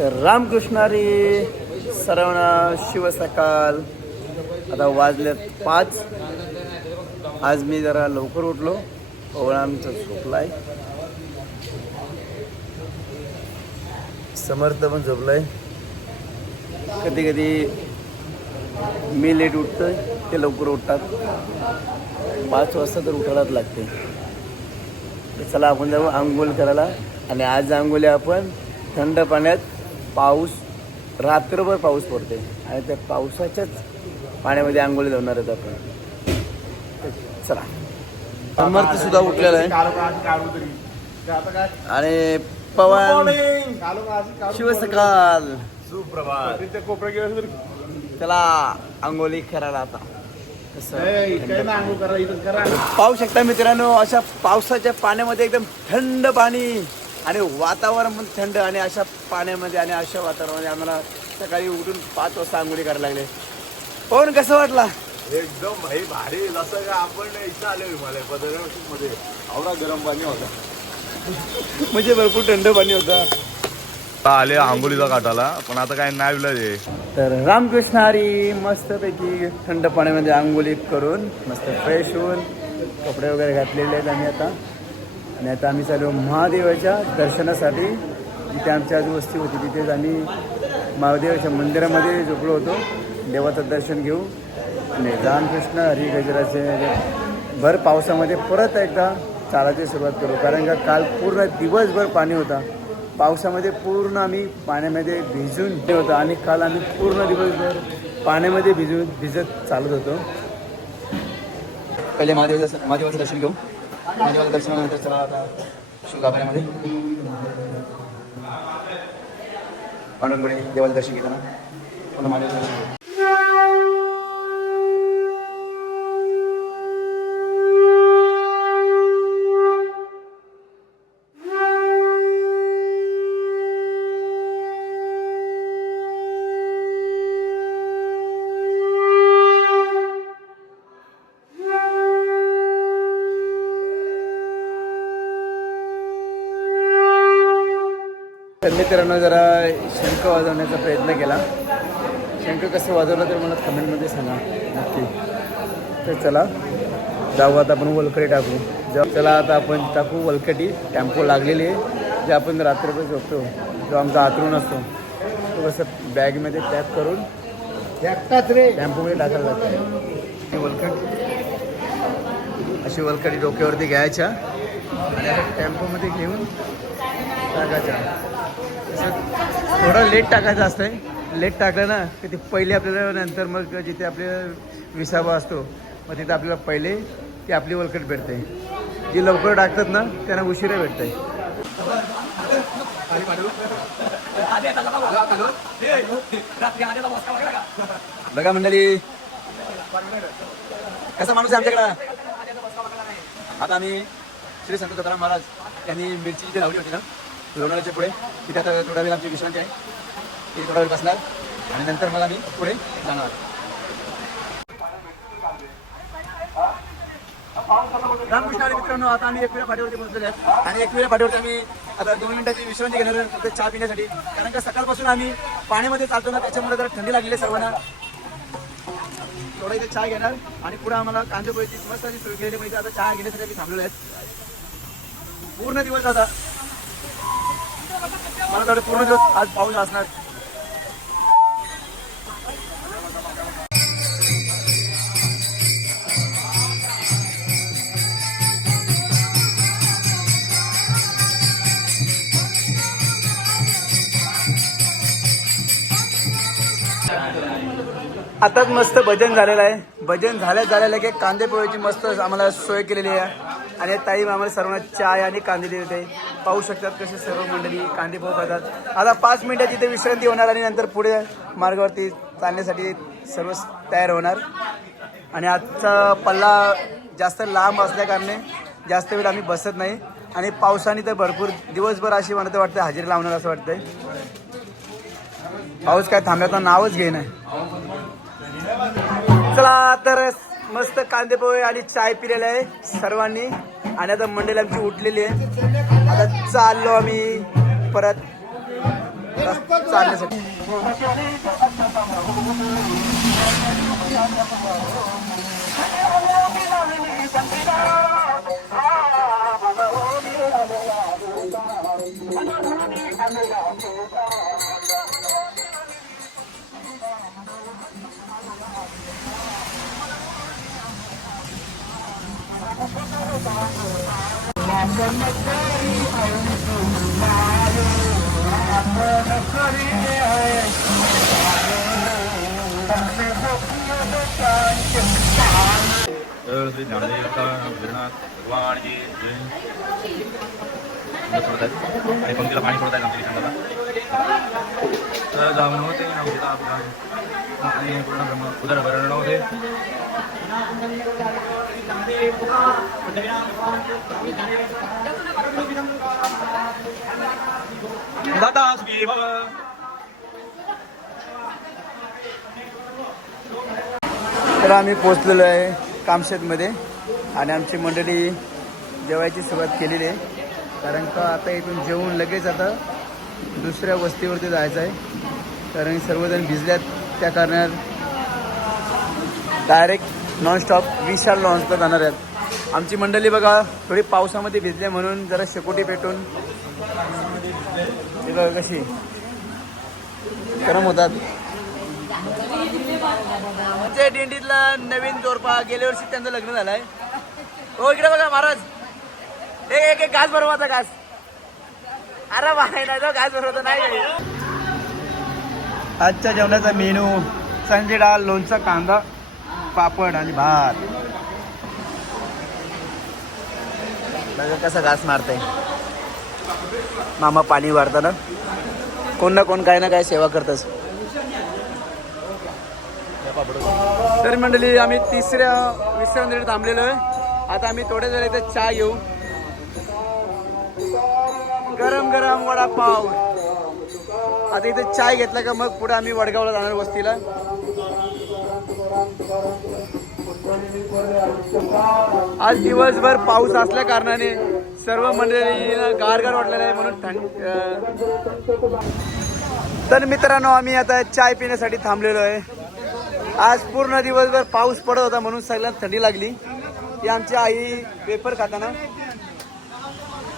तर रामकृष्णारी सर्वांना शिव सकाळ. आता वाजलेत 5. आज मी जरा लवकर उठलो. ओळा आमचा झोपलाय, समर्थ पण झोपलाय. कधी कधी मी लेट उठतोय, ते लवकर उठतात. 5 वाजता तर उठायलाच लागते. तर चला आपण जाऊ आंघोळ करायला. आणि आज आंघोळी आपण थंड पाण्यात. पाऊस रात्रभर पाऊस पडते आणि त्या पावसाच्याच पाण्यामध्ये आंघोळी लावणार आहेत आपण. चला. समर्थ सुद्धा उठलेला आहे आणि पवन शिव सकाळ सुप्रभात. चला आंघोळी करायला आता. पाहू शकता मित्रांनो, अशा पावसाच्या पाण्यामध्ये एकदम थंड पाणी आणि वातावरण पण थंड. आणि अशा पाण्यामध्ये आणि अशा वातावरणामध्ये आम्हाला सकाळी उठून 5 वाजता आंघोळी करायला लागले. पण कसं वाटला? एकदम भाई भारी. जसं का आपण इथं आलो हिमालय मध्ये आवडा गरम पाणी होता. म्हणजे भरपूर थंड पाणी होतं. आले आंघोळीचा काटाला, पण आता काय नाही विलाज. तर रामकृष्ण हरी. मस्तपैकी थंड पाण्यामध्ये आंघोळी करून मस्त फ्रेश होऊन कपडे वगैरे घातलेले आहेत आम्ही आता. आणि आता आम्ही चालू महादेवाच्या दर्शनासाठी. जिथे आमची आज वस्ती होती तिथेच आम्ही महादेवाच्या मंदिरामध्ये झोपलो होतो देवाचं दर्शन घेऊ. आणि रामकृष्ण हरी गजराचे भर पावसामध्ये परत एकदा चालायची सुरुवात करू. कारण का काल पूर्ण दिवसभर पाणी होता. पावसामध्ये पूर्ण आम्ही पाण्यामध्ये भिजून होतो. आणि काल आम्ही पूर्ण दिवसभर पाण्यामध्ये भिजत चालत होतो. पहिले महादेवाचं दर्शन घेऊ. महादेवाचं दर्शनानंतर चला आता शिवगाभाऱ्यामध्ये पांडुरंगडे देवाचं दर्शन घेताना पुन्हा महादेवाचं दर्शन घेऊ. तर मित्रांनो जरा शंख वाजवण्याचा प्रयत्न केला. शंख कसं वाजवलं तर मला कमेंटमध्ये सांगा नक्की. तर चला जाऊ आता आपण वलकडी टाकू. चला आता आपण टाकू वलकडी. टेम्पो लागलेली आहे जे आपण रात्रभर झोपतो, जो आमचा आतरून असतो तो कसं बॅगमध्ये पॅक करून टेम्पोमध्ये टाकायला जातो. वलकड अशी वलकडी डोक्यावरती घ्यायच्या आणि असं टेम्पोमध्ये घेऊन टाकायच्या. थोडं लेट टाकायचं असतंय. लेट टाकलं ना की ते पहिले आपल्याला नंतर मग जिथे आपले विसावा असतो मग तिथं आपल्याला पहिले ती आपली वलकट भेटते. जी लवकर टाकतात ना त्यांना उशिरा भेटते. बघा मंडळी कसा माणूस आहे आमच्याकडं. आता आम्ही श्री संत तुकाराम महाराज यांनी मिरची जिथे लावली होती ना लोणावळ्याच्या पुढे, तिथे आता थोडा वेळ आमची विश्रांती आहे. ती थोडा वेळ बसणार आणि नंतर मग आम्ही पुढे जाणार. रामकृष्ण मित्रांनो, आता आम्ही एकविरा फाट्यावरती पोहोचलेले आहेत. आणि एकविरा फाट्यावरती आम्ही आता 2 मिनिटाची विश्रांती घेणार फक्त चहा पिण्यासाठी. कारण का सकाळपासून आम्ही पाण्यामध्ये चालतो ना, त्याच्यामुळे जरा थंडी लागलेली आहे सर्वांना. थोडा इथे चहा घेणार आणि पुढे आम्हाला कांदे पोळीची मस्त अशी सोय केलेली पाहिजे. आता चहा घेण्यासाठी आम्ही थांबलेलो आहेत. पूर्ण दिवस आता मला तर पूर्ण दिवस आज पाऊस असणार. आताच मस्त भजन झालेलं आहे. भजन झालेलं की कांदे पोळीची मस्त आम्हाला सोय केलेली आहे. आणि ताई आम्हाला सर्वांना चाय आणि कांदे देते. पाहू शकतात कसे सर्व मंडळी कांदे पोहे खातात. आता 5 मिनिटाची इथे विश्रांती होणार आणि नंतर पुढे मार्गावरती चालण्यासाठी सर्व तयार होणार. आणि आजचा पल्ला जास्त लांब असल्याकारणे जास्त वेळ आम्ही बसत नाही. आणि पावसाने तर भरपूर दिवसभर अशी म्हणत वाटतं हजेरी लावणार असं वाटतंय. पाऊस काय थांबण्याचं नावच घे नाही. चला तर मस्त कांदे पोहे आणि चाय पिलेला आहे सर्वांनी. आणि आता मंडळी आमची उठलेली आहे. आता चाललो आम्ही परत चालण्यासाठी. श्री ज्ञानदेव भगवान की जय. सोडत आहेत आणि पंक्तीला पाणी सोडत आहेत आमच्या किशनला. तर जाऊन होते नवतीला आणि पूर्ण ब्रह्म उदरभरण होते. दादा सुखी भव. तर आम्ही पोचलेलो आहे कामशेतमध्ये आणि आमची मंडळी जेवायची सुरुवात केलेली आहे. कारण का आता इथून जेवून लगेच आता दुसऱ्या वस्तीवरती जायचं आहे. कारण सर्वजण भिजल्यात त्या कारणात डायरेक्ट नॉनस्टॉप विशाल लॉन्सला जाणार आहेत. आमची मंडळी बघा थोडी पावसामध्ये भिजले म्हणून जरा शेकोटी पेटून हे बघा कशी गरम होतात. आमच्या दिंडीतला नवीन जोरपा गेल्या वर्षी त्यांचं लग्न झालंय. हो इकडे बघा महाराज. एक एक घास भरवाचा घास. अरे बाय नाही तो घास भरवता नाही. आजच्या जेवणाचा मेनू संजय डाळ, लोणचं, कांदा, पापड आणि भात. बघा कसा घास मारताय मामा पाणी वाढताना. कोण ना कोण काय ना काय सेवा करतच. तर मंडळी आम्ही तिसऱ्या विश्रांतीसाठी थांबलेलो आहे. आता आम्ही थोड्या वेळ इथे चहा घेऊ. गरम गरम वडापाव. आता इथे चाय घेतला का मग पुढे आम्ही वडगावला जाणार वस्तीला. आज दिवसभर पाऊस असल्या कारणाने सर्व मंडळींना गारगार वाटलेलं आहे म्हणून तर मित्रांनो आम्ही आता चाय पिण्यासाठी थांबलेलो आहे. आज पूर्ण दिवसभर पाऊस पडत होता म्हणून सगळ्यांना थंडी लागली. ही आमची आई पेपर खाताना.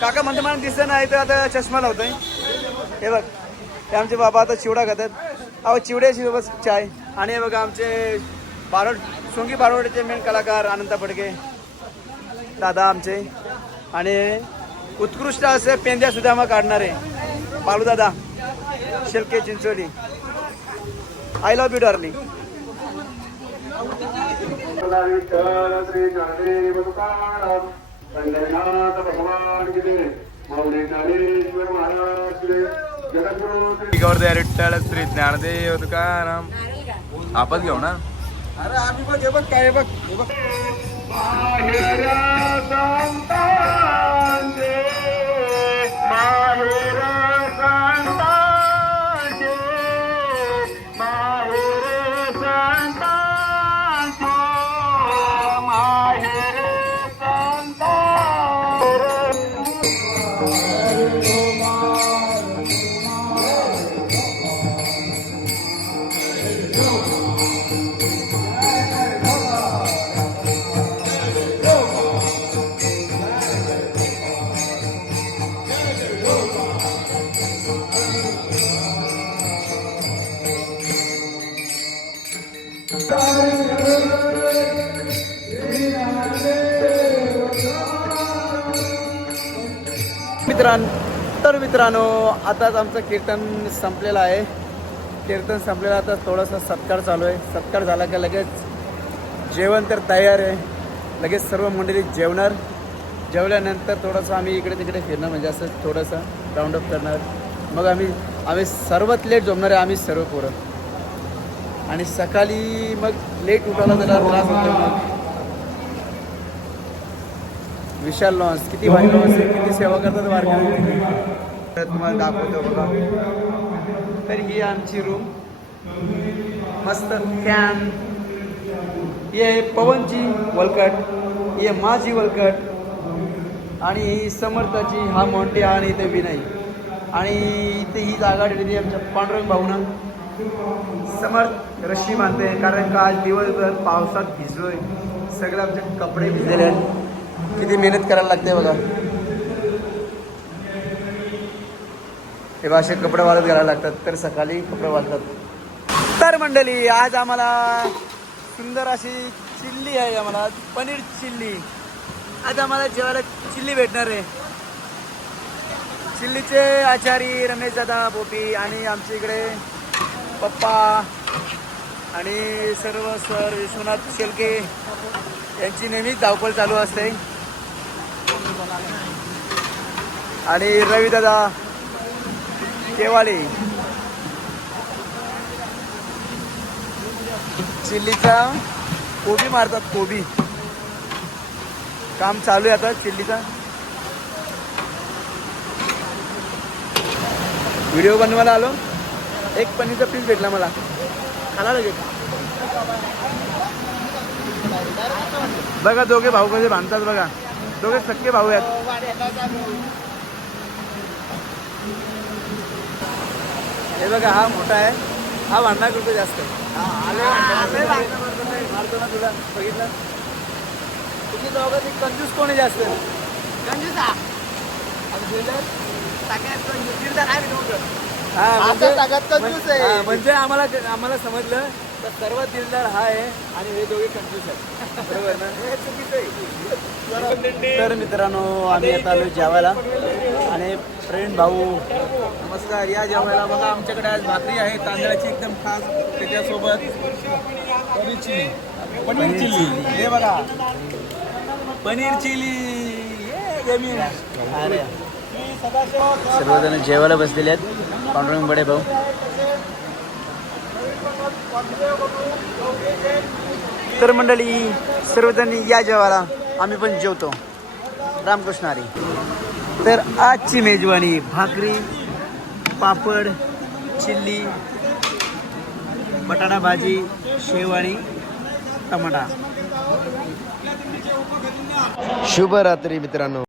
काका म्हणते मला दिसत नाही तर आता चष्मा लावतोय. हे बघ हे आमचे बाबा आता चिवडा खातात. अहो चिवड्याशी सोबत चाय. आणि हे बघा आमचे सोंगी बारोडचे मेन कलाकार आनंद फडके दादा आमचे. आणि उत्कृष्ट असे पेंद्या सुद्धा काढणारे Balu Dada Shilke Chincholi. I love you darling. Vitthal Shri Dnyandev Tukaram. आपण घेऊ ना. अरे आम्ही बघ हे बघ काय बघ हे बघ. मित्रांनो आताच आमचं कीर्तन संपलेलं आहे. कीर्तन संपलेलं आता थोडासा सत्कार चालू आहे. सत्कार झाला का लगेच जेवण तर तयार आहे. लगेच सर्व मंडळी जेवणार. जेवल्यानंतर थोडंसं आम्ही इकडे तिकडे फिरणार म्हणजे असं थोडंसं राऊंडअप करणार. मग आम्ही सर्वात लेट झोपणार आहे आम्ही सर्व पोरं. आणि सकाळी मग लेट उठायला जरा त्रास होतो. मग विशाल लॉन्स किती भारी लॉन्स आहे. किती सेवा करतात वारकरी. तुम्हाला दाखवतो बघा. तर ही आमची रूम मस्त फॅन. ही आहे पवनची वलकट. ही आहे माझी वलकट. आणि ही समर्थाची हा मोंटी आणि इथे विनय. आणि इथे ही जागा ठेवली आमच्या पांडुरंग भाऊनं. समर्थ रश्मी बांधते कारण का आज दिवसभर पावसात भिजलोय. सगळे आमचे कपडे भिजलेले आहेत. किती मेहनत करायला लागते बघा. हे असे कपडे वाळत घालायला लागतात तर सकाळी कपडे वाळतात. तर मंडळी आज आम्हाला सुंदर अशी चिल्ली आहे. आम्हाला पनीर चिल्ली. आज आम्हाला जेवायला चिल्ली भेटणार आहे. चिल्लीचे आचारी रमेश दादा बोपी आणि आमच्या इकडे पप्पा आणि सर्व सर विश्वनाथ शेलके यांची नेहमीच धावपळ चालू असते. आणि रवी दादा केवाळे चिल्लीचा कोबी मारतात. कोबी काम चालू आहे आता चिल्लीचा. व्हिडिओ बनवायला आलो. एक पनीरचा पीस भेटला मला खाला लगेच. बघा दोघे भाऊ कसे बांधतात बघा. दोघे सख्खे भाऊ आहेत. हे बघा हा मोठा आहे. हा भांडणा करतो जास्त. मारतो ना तुला बघितलं. तुम्ही दोघांनी कंजूस कोणी जास्त कंजूस म्हणजे आम्हाला समजलं तर सर्वात दिलदार हा आहे आणि हे दोघे कंजूस आहेत. बरोबर ना. हे चुकीचं आहे. तर मित्रांनो आम्ही आता आलो जेवायला आणि फ्रेंड भाऊ नमस्कार. या जेवायला बघा आमच्याकडे आज भाकरी आहे तांदळाची एकदम खास. त्याच्यासोबत पनीर चिली. पनीर चिली हे बघा. पनीर चिली. अरे सर्वजण जेवायला बसलेले आहेत. पांडुरंग बडे भाऊ. तर मंडळी सर्वजण या जेवायला. आम्ही पण जेवतो. रामकृष्ण हरी. तर आजची मेजवानी भाकरी पापड चिल्ली बटाटा भाजी शेव आणि टमाटा. शुभरात्री मित्रांनो.